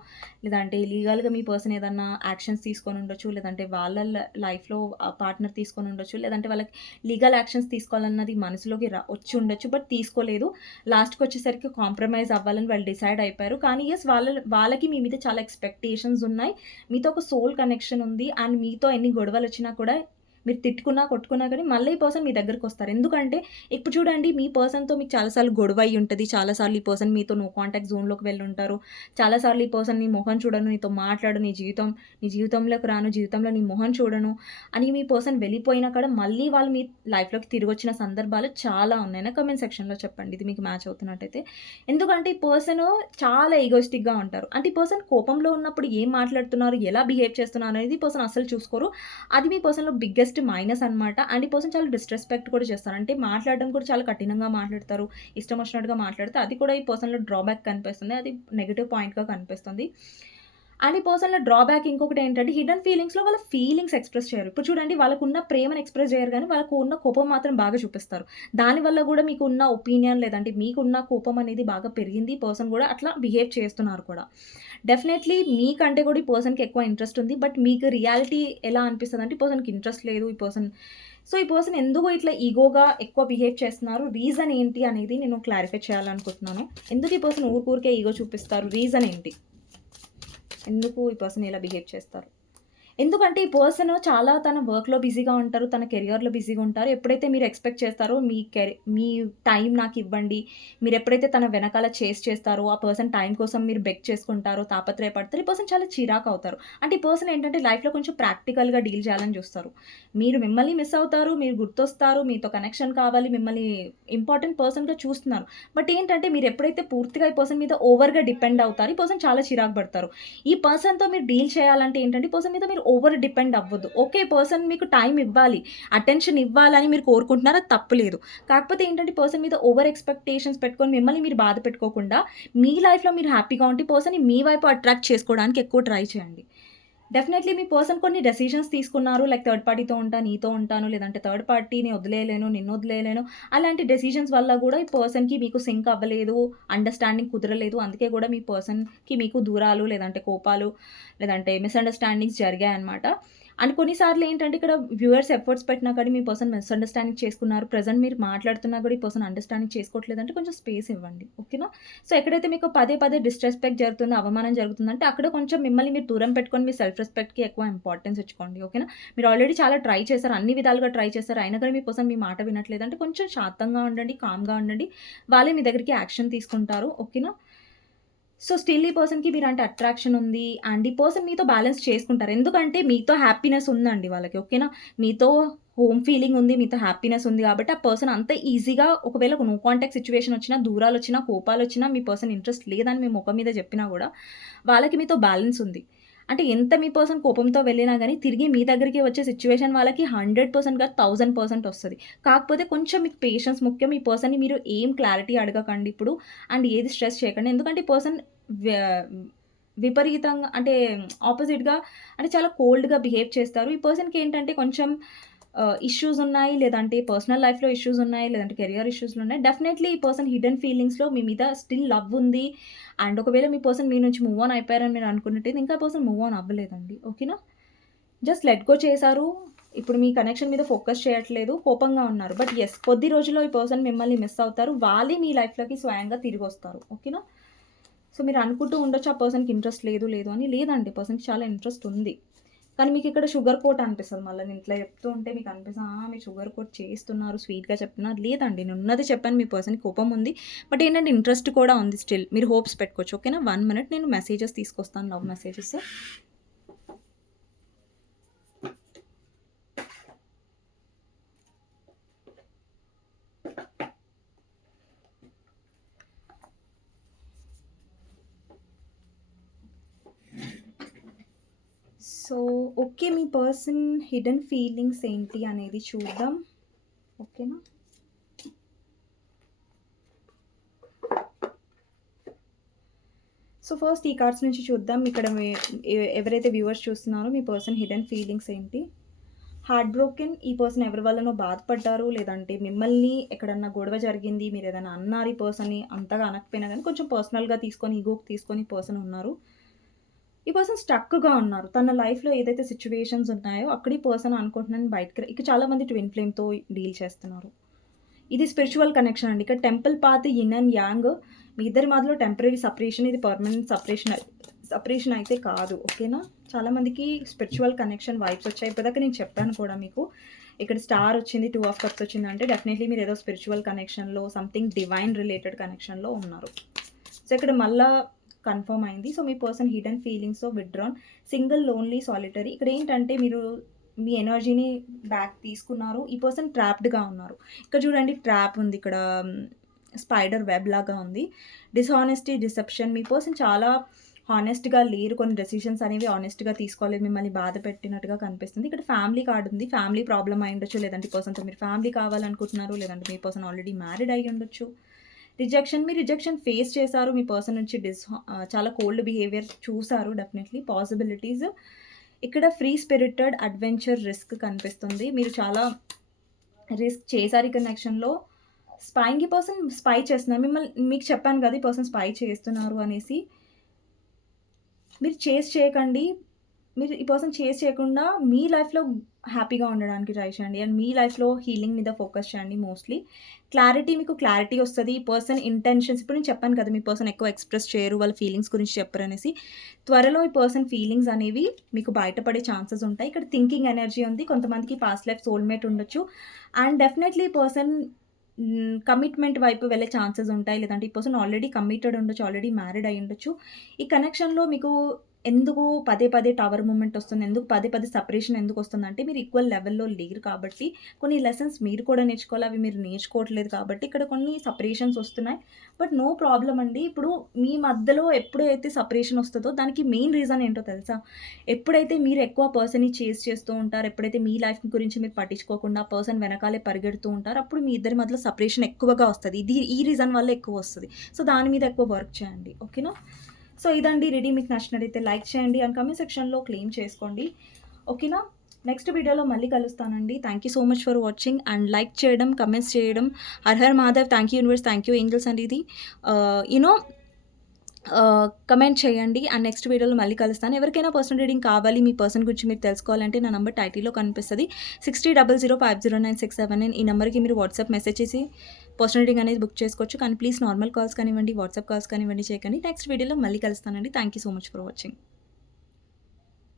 లేదంటే లీగల్‌గా మీ పర్సన్ ఏదన్నా యాక్షన్స్ తీసుకొనుండొచ్చు. లేదంటే వాళ్ళ లైఫ్‌లో పార్ట్నర్ తీసుకొనుండొచ్చు. లేదంటే వాళ్ళకి లీగల్ యాక్షన్స్ తీసుకోవాలన్నది మనసులోకి వచ్చుండొచ్చు. బట్ తీసుకోలేదు. లాస్ట్‌కొచ్చేసరికి కాంప్రమైజ్ అవ్వాలని వాళ్ళు డిసైడ్ అయిపోయారు. కానీ యెస్ వాళ్ళకి మీ మీద చాలా ఎక్స్‌పెక్టేషన్స్ ఉన్నాయి. మీతో ఒక సోల్ కనెక్షన్ ఉంది. అండ్ మీతో ఎన్ని గొడవలొచ్చినా కూడా మీరు తిట్టుకున్నా, కొట్టుకున్నా గానీ మళ్ళీ ఈ పర్సన్ మీ దగ్గరకొస్తారు. ఎందుకంటే ఇప్పుడు చూడండి మీ పర్సన్‌తో మీకు చాలా సార్లు గొడవ అయ్యి ఉంటది. చాలా సార్లు ఈ పర్సన్ మీతో నో కాంటాక్ట్ జోన్‌లోకి వెళ్ళుంటారు. చాలా సార్లు ఈ పర్సన్ నీ మొహం చూడను, నీతో మాట్లాడను, నీ జీవితంలోకి రాను, జీవితంలో నీ మొహం చూడను అని మీ పర్సన్ వెళ్ళిపోయినా కూడా మళ్ళీ వాళ్ళు మీ లైఫ్‌లోకి తిరిగొచ్చిన సందర్భాలు చాలా ఉన్నాయి. నాకు కామెంట్ సెక్షన్‌లో చెప్పండి ఇది మీకు మ్యాచ్ అవుతున్నట్టయితే. ఎందుకంటే ఈ పర్సను చాలా ఈగోయిస్టిక్‌గా ఉంటారు. అంటే ఈ పర్సన్ కోపంలో ఉన్నప్పుడు ఏం మాట్లాడుతున్నారు, ఎలా బిహేవ్ చేస్తున్నారు అనేది ఈ పర్సన్ అస్సలు చూసుకోరు. అది మీ పర్సన్‌లో బిగ్గెస్ట్ మైనస్ అనమాట. అండ్ ఈ పర్సన్ చాలా డిస్‌రెస్పెక్ట్ కూడా చేస్తారు. అంటే మాట్లాడడం కూడా చాలా కఠినంగా మాట్లాడతారు. ఇష్టం వచ్చినట్టుగా మాట్లాడితే అది కూడా ఈ పర్సన్‌లో డ్రాబ్యాక్ కనిపిస్తుంది. అది నెగెటివ్ పాయింట్‌గా కనిపిస్తుంది. అండ్ ఈ పర్సన్‌లో డ్రాబ్యాక్ ఇంకొకటేంటంటే హిడెన్ ఫీలింగ్స్‌లో వాళ్ళ ఫీలింగ్స్ ఎక్స్‌ప్రెస్ చేయరు. ఇప్పుడు చూడండి వాళ్ళకున్న ప్రేమను ఎక్స్‌ప్రెస్ చేయరు గానీ, వాళ్ళకు ఉన్న కోపం మాత్రం బాగా చూపిస్తారు. దానివల్ల గూడా మీకున్న ఒపీనియన్ లేదంటే మీకున్న కోపం అనేది బాగా పెరిగింది. ఈ పర్సన్ గూడా అట్లా బిహేవ్ చేస్తున్నారు కూడా. డెఫినైట్‌లీ మీకంటే కూడా ఈ పర్సన్‌కి ఎక్కువ ఇంట్రెస్ట్ ఉంది. బట్ మీకు రియాలిటీ ఎలా అనిపిస్తదంటే ఈ పర్సన్‌కి ఇంట్రెస్ట్ లేదు. ఈ పర్సన్ ఎందుకు ఇట్లా ఈగోగా ఎక్కువ బిహేవ్ చేస్తున్నారు? రీజన్ ఏంటి అనేది నేను క్లారిఫై చేయాలనుకుంటున్నాను. ఎందుకు ఈ పర్సన్ ఊరికే ఈగో చూపిస్తారు? రీజన్ ఏంటి? ఎందుకు ఈ పర్సన్ ఇలా బిహేవ్ చేస్తారు? ఎందుకంటే ఈ పర్సన్ చాలా తన వర్క్‌లో బిజీగా ఉంటారు. తన కెరియర్‌లో బిజీగా ఉంటారు. ఎప్పుడైతే మీరు ఎక్స్‌పెక్ట్ చేస్తారో మీ టైం నాకివ్వండి. మీరెప్పుడైతే తన వెనకాల చేస్తారో, ఆ పర్సన్ టైం కోసం మీరు బెగ్ చేసుకుంటారో, తాపత్రయపడతారో, ఈ పర్సన్ చాలా చిరాకవుతారు. అంటే ఈ పర్సన్ ఏంటంటే లైఫ్‌లో కొంచెం ప్రాక్టికల్‌గా డీల్ చేయాలని చూస్తారు. మిమ్మల్ని మిస్ అవుతారు. మీరు గుర్తొస్తారు. మీతో కనెక్షన్ కావాలి. మిమ్మల్ని ఇంపార్టెంట్ పర్సన్‌గా చూస్తున్నారు. బట్ ఏంటంటే మీరెప్పుడైతే పూర్తిగా ఈ పర్సన్ మీద ఓవర్‌గా డిపెండ్ అవుతారో, ఈ పర్సన్ చాలా చిరాకు పడతారు. ఈ పర్సన్‌తో మీరు డీల్ చేయాలంటే ఏంటంటే, ఈ పర్సన్ మీద మీరు ఓవర్ డిపెండ్ అవ్వద్దు. ఓకే. పర్సన్ మీకు టైమ్ ఇవ్వాలి, అటెన్షన్ ఇవ్వాలని మీరు కోరుకుంటున్నారు. అది తప్పు లేదు. కాకపోతే ఏంటంటే, పర్సన్ మీద ఓవర్ ఎక్స్‌పెక్టేషన్స్ పెట్టుకొని మిమ్మల్ని మీరు బాధ పెట్టుకోకుండా, మీ లైఫ్‌లో మీరు హ్యాపీగా ఉంటే, పర్సన్‌ని మీ వైపు అట్రాక్ట్ చేసుకోవడానికి ఎక్కువ ట్రై చేయండి. డెఫినైట్‌లీ మీ పర్సన్ కొన్ని డెసిషన్స్ తీసుకున్నారు. లైక్ థర్డ్ పార్టీతో ఉంటా, నీతో ఉంటాను, లేదంటే థర్డ్ పార్టీని వదిలేయలేను, నిన్నొదిలేయలేను. అలాంటి డెసిషన్స్ వల్ల గూడా ఈ పర్సన్‌కి మీకు సింక్ అవ్వలేదు, అండర్‌స్టాండింగ్ కుదరలేదు. అందుకే గూడా మీ పర్సన్‌కి మీకు దూరాలు, లేదంటే కోపాలు, లేదంటే మిస్‌అండర్‌స్టాండింగ్స్ జరిగాయన్నమాట. అండ్ కొన్ని సార్లు ఏంటంటే ఇక్కడ వ్యూవర్స్ ఎఫర్ట్స్ పెట్టినా కానీ మీ పర్సన్ మిస్‌అండర్‌స్టాండింగ్ చేసుకున్నారు. ప్రెజెంట్ మీరు మాట్లాడుతున్నా కూడా ఈ పర్సన్ అండర్‌స్టాండింగ్ చేసుకోవట్లేదంటే కొంచెం స్పేస్ ఇవ్వండి. ఓకేనా? సో, ఎక్కడైతే మీకు పదే పదే డిస్‌రెస్పెక్ట్ జరుగుతుందో, అవమానం జరుగుతుందంటే అక్కడ కొంచెం మిమ్మల్ని మీరు దూరం పెట్టుకొని మీ సెల్ఫ్ రెస్పెక్ట్‌కి ఎక్కువ ఇంపార్టెన్స్ ఇచ్చుకోండి. ఓకేనా? మీరు ఆల్రెడీ చాలా ట్రై చేశారు. అన్ని విధాలుగా ట్రై చేశారు. అయినా కానీ మీ పర్సన్ మీ మాట వినట్లేదంటే కొంచెం శాంతంగా ఉండండి. కామ్‌గా ఉండండి. వాళ్ళే మీ దగ్గరికి యాక్షన్ తీసుకుంటారు. ఓకేనా? సో, స్టిల్ ఈ పర్సన్‌కి మీరంటే అట్రాక్షన్ ఉంది. అండ్ ఈ పర్సన్ మీతో బ్యాలెన్స్ చేసుకుంటారు. ఎందుకంటే మీతో హ్యాపీనెస్ ఉందండి వాళ్ళకి. ఓకేనా? మీతో హోమ్ ఫీలింగ్ ఉంది. మీతో హ్యాపీనెస్ ఉంది కాబట్టి ఆ పర్సన్ అంత ఈజీగా ఒకవేళ నో కాంటాక్ట్ సిట్యుయేషన్ వచ్చినా, దూరాలొచ్చినా, కోపాలొచ్చినా మీ పర్సన్ ఇంట్రెస్ట్ లేదని మీ మొఖం మీద చెప్పినా గూడా వాళ్ళకి మీతో బ్యాలెన్స్ ఉంది. అంటే ఎంత మీ పర్సన్ కోపంతో వెళ్ళినా గాని తిరిగి మీ దగ్గరికి వచ్చే సిట్యుయేషన్ వాళ్ళకి 100% కాదు 1000% ఒస్తది. కాకపోతే కొంచెం మీకు పేషెన్స్ ముఖ్యం. ఈ పర్సన్‌ని మీరు ఏం క్లారిటీ అడగకండి ఇప్పుడు. అండ్ ఏది స్ట్రెస్ చేయకండి. ఎందుకంటే ఈ పర్సన్ వ్య విపరీతంగా అంటే ఆపోజిట్‌గా అంటే చాలా కోల్డ్‌గా బిహేవ్ చేస్తారు. ఈ పర్సన్‌కేంటంటే కొంచెం ఇష్యూస్ ఉన్నాయి. లేదంటే పర్సనల్ లైఫ్‌లో ఇష్యూస్ ఉన్నాయి. లేదంటే కెరియర్ ఇష్యూస్‌లున్నాయి. డెఫినైట్‌లీ ఈ పర్సన్ హిడెన్ ఫీలింగ్స్‌లో మీ మీద స్టిల్ లవ్ ఉంది. అండ్ ఒకవేళ మీ పర్సన్ మీ నుంచి మూవ్ ఆన్ అయిపోయారని మీరు అనుకున్నట్టయితే ఇంకా పర్సన్ మూవ్ ఆన్ అవ్వలేదండి. ఓకేనా? జస్ట్ లెట్ గో చేశారు. ఇప్పుడు మీ కనెక్షన్ మీద ఫోకస్ చేయట్లేదు. కోపంగా ఉన్నారు. బట్ యెస్ కొద్ది రోజుల్లో ఈ పర్సన్ మిమ్మల్ని మిస్ అవుతారు. వాళ్ళే మీ లైఫ్‌లోకి స్వయంగా తిరిగొస్తారు. ఓకేనా? సో, మీరు అనుకుంటూ ఉండొచ్చు ఆ పర్సన్‌కి ఇంట్రెస్ట్ లేదు, లేదు అని. లేదండి పర్సన్‌కి చాలా ఇంట్రెస్ట్ ఉంది. కానీ మీకిక్కడ షుగర్ కోట్ అనిపిస్తది మళ్ళా. నేను ఇట్లా చెప్తూ ఉంటే మీకు అనిపిస్తది, మీరు షుగర్ కోట్ చేస్తున్నారు, స్వీట్‌గా చెప్తున్నారు. లేదండి. నేనున్నది చెప్పాను. మీ పర్సన్‌కి కోపం ఉంది. బట్ ఏంటంటే ఇంట్రెస్ట్ కూడా ఉంది స్టిల్. మీరు హోప్స్ పెట్టుకోవచ్చు. ఓకేనా? 1 మినిట్ నేను మెసేజెస్ తీసుకొస్తాను. Love messages. So, okay. మీ పర్సన్ హిడెన్ ఫీలింగ్స్ ఏంటి అనేది చూద్దాం. ఓకేనా? సో, ఫస్ట్ ఈ కార్డ్స్ నుంచి చూద్దాం. ఇక్కడ ఎవరైతే వ్యూవర్స్ చూస్తున్నారో మీ పర్సన్ హిడెన్ ఫీలింగ్స్ ఏంటి? Heart broken. ఈ పర్సన్ ఎవరి వల్లనో బాధపడ్డారు. లేదంటే మిమ్మల్ని ఎక్కడన్నా గొడవ జరిగింది. మీరేదైనా అన్నారు ఈ పర్సన్‌ని. అంతగా అనకపోయినా గానీ కొంచెం పర్సనల్‌గా తీసుకొని, ఈగోకి తీసుకొని ఈ పర్సన్ ఉన్నారు. ఈ పర్సన్ స్టక్‌గా ఉన్నారు. తన లైఫ్‌లో ఏదైతే సిట్యుయేషన్స్ ఉన్నాయో అక్కడ ఈ పర్సన్ అనుకుంటున్నాను బయటికి ఇక చాలామంది ట్విన్ ఫ్లేమ్‌తో డీల్ చేస్తున్నారు. ఇది స్పిరిచువల్ కనెక్షన్ అండి. ఇక్కడ టెంపుల్ పాత్, యిన్ అండ్ యాంగ్ మీ ఇద్దరి మధ్యలో టెంపరరీ సెపరేషన్. ఇది పర్మనెంట్ సెపరేషన్ అయితే కాదు. ఓకేనా? చాలామందికి స్పిరిచువల్ కనెక్షన్ వైబ్స్ వచ్చాయి. ఇప్పటిదాకా నేను చెప్పాను కూడా మీకు. ఇక్కడ స్టార్ వచ్చింది, 2 ఆఫ్ కప్స్ వచ్చిందంటే డెఫినెట్లీ మీరు ఏదో స్పిరిచువల్ కనెక్షన్‌లో సంథింగ్ డివైన్ రిలేటెడ్ కనెక్షన్‌లో ఉన్నారు. సో, ఇక్కడ మళ్ళా కన్ఫర్మ్ అయింది. సో, మీ పర్సన్ హిడెన్ ఫీలింగ్స్‌తో విత్‌డ్రాన్, సింగిల్, లోన్లీ, సాలిటరీ. ఇక్కడేంటంటే మీరు మీ ఎనర్జీని బ్యాక్ తీసుకున్నారు. ఈ పర్సన్ ట్రాప్డ్‌గా ఉన్నారు. ఇక్కడ చూడండి ట్రాప్ ఉంది. ఇక్కడ స్పైడర్ వెబ్ లాగా ఉంది. డిస్‌హానెస్టీ, డిసెప్షన్. మీ పర్సన్ చాలా హానెస్ట్‌గా లేరు. కొన్ని డెసిషన్స్ అనేవి హానెస్ట్‌గా తీసుకోలేదు. మిమ్మల్ని బాధ పెట్టినట్టుగా కనిపిస్తుంది. ఇక్కడ ఫ్యామిలీ కార్డ్ ఉంది. ఫ్యామిలీ ప్రాబ్లమ్ అయ్యుండొచ్చు. లేదంటే ఈ పర్సన్‌తో మీరు ఫ్యామిలీ కావాలనుకుంటున్నారు. లేదంటే మీ పర్సన్ ఆల్రెడీ మ్యారీడ్ అయ్యుండొచ్చు. రిజెక్షన్. మీరు రిజెక్షన్ ఫేస్ చేశారు. మీ పర్సన్ నుంచి చాలా కోల్డ్ బిహేవియర్ చూసారు డెఫినెట్‌లీ. పాసిబిలిటీస్. ఇక్కడ ఫ్రీ స్పిరిటెడ్, అడ్వెంచర్, రిస్క్ కనిపిస్తుంది. మీరు చాలా రిస్క్ చేశారు ఈ కనెక్షన్‌లో. స్పైయింగ్. ఈ పర్సన్ స్పై చేస్తున్నారు. మీకు చెప్పాను కదా! ఈ పర్సన్ స్పై చేస్తున్నారు అనేసి. మీరు చేజ్ చేయకండి. మీరు ఈ పర్సన్ చేజ్ చేయకుండా మీ లైఫ్‌లో హ్యాపీగా ఉండడానికి ట్రై చేయండి. అండ్ మీ లైఫ్‌లో హీలింగ్ మీద ఫోకస్ చేయండి మోస్ట్‌లీ. క్లారిటీ. మీకు క్లారిటీ వస్తది. ఈ పర్సన్ ఇంటెన్షన్స్ ఇప్పుడు నేను చెప్పాను కదా! మీ పర్సన్ ఎక్కువ ఎక్స్‌ప్రెస్ చేయరు. వాళ్ళ ఫీలింగ్స్ గురించి చెప్పరనేసి. త్వరలో ఈ పర్సన్ ఫీలింగ్స్ అనేవి మీకు బయటపడే ఛాన్సెస్ ఉంటాయి. ఇక్కడ థింకింగ్ ఎనర్జీ ఉంది. కొంతమందికి పాస్ట్ లైఫ్ సోల్‌మేట్ ఉండొచ్చు. అండ్ డెఫినెట్‌లీ ఈ పర్సన్ కమిట్మెంట్ వైపు వెళ్ళే ఛాన్సెస్ ఉంటాయి. లేదంటే ఈ పర్సన్ ఆల్రెడీ కమిటెడ్ ఉండొచ్చు. ఆల్రెడీ మ్యారీడ్ అయ్యుండొచ్చు. ఈ కనెక్షన్‌లో మీకు ఎందుకు పదే పదే టవర్ మూవ్‌మెంట్ వస్తుంది? ఎందుకు పదే పదే సెపరేషన్ ఎందుకొస్తుందంటే మీరు ఈక్వల్ లెవెల్‌లో లేరు కాబట్టి, కొన్ని లెసన్స్ మీరు కూడా నేర్చుకోవాలి. అవి మీరు నేర్చుకోవట్లేదు కాబట్టి ఇక్కడ కొన్ని సెపరేషన్స్ వస్తున్నాయి. బట్ నో ప్రాబ్లమ్ అండి. ఇప్పుడు మీ మధ్యలో ఎప్పుడైతే సెపరేషన్ వస్తదో దానికి మెయిన్ రీజన్ ఏంటో తెలుసా? ఎప్పుడైతే మీరు ఎక్కువ పర్సన్‌ని చేజ్ చేస్తూ ఉంటారో, ఎప్పుడైతే మీ లైఫ్ గురించి మీరు పట్టించుకోకుండా పర్సన్ వెనకాలే పరిగెడుతూ ఉంటారో, అప్పుడు మీ ఇద్దరి మధ్యలో సెపరేషన్ ఎక్కువగా వస్తది. ఈ రీజన్ వల్ల ఎక్కువొస్తది. సో, దాని మీద ఎక్కువ వర్క్ చేయండి. ఓకేనా? సో, ఇదండి రీడింగ్. మీకు నచ్చినట్టయితే లైక్ చేయండి అండ్ కామెంట్ సెక్షన్‌లో క్లెయిమ్ చేసుకోండి. ఓకేనా? నెక్స్ట్ వీడియోలో మళ్ళీ కలుస్తానండి. Thank you so much for watching and like చేయడం, కామెంట్స్ చేయడం. Har Har Mahadev. Thank you universe. Thank you angels అండి ఇది. యూ నో కమెంట్ చేయండి అండ్ నెక్స్ట్ వీడియోలో మళ్ళీ కలుస్తాను. ఎవరికైనా పర్సనల్ రీడింగ్ కావాలి, మీ పర్సన్ గురించి మీరు తెలుసుకోవాలంటే నా నంబర్ టైటిల్‌లో కనిపిస్తది. 6000509679 ఈ నంబర్‌కి మీరు వాట్సాప్ మెసేజ్ చేసి పర్సనల్ రీడింగ్ అనేది బుక్ చేసుకోవచ్చు. కానీ ప్లీజ్ నార్మల్ కాల్స్ కానివ్వండి, వాట్సాప్ కాల్స్ కానివ్వండి చేయకండి. నెక్స్ట్ వీడియోలో మళ్ళీ కలుస్తానండి. Thank you so much for watching.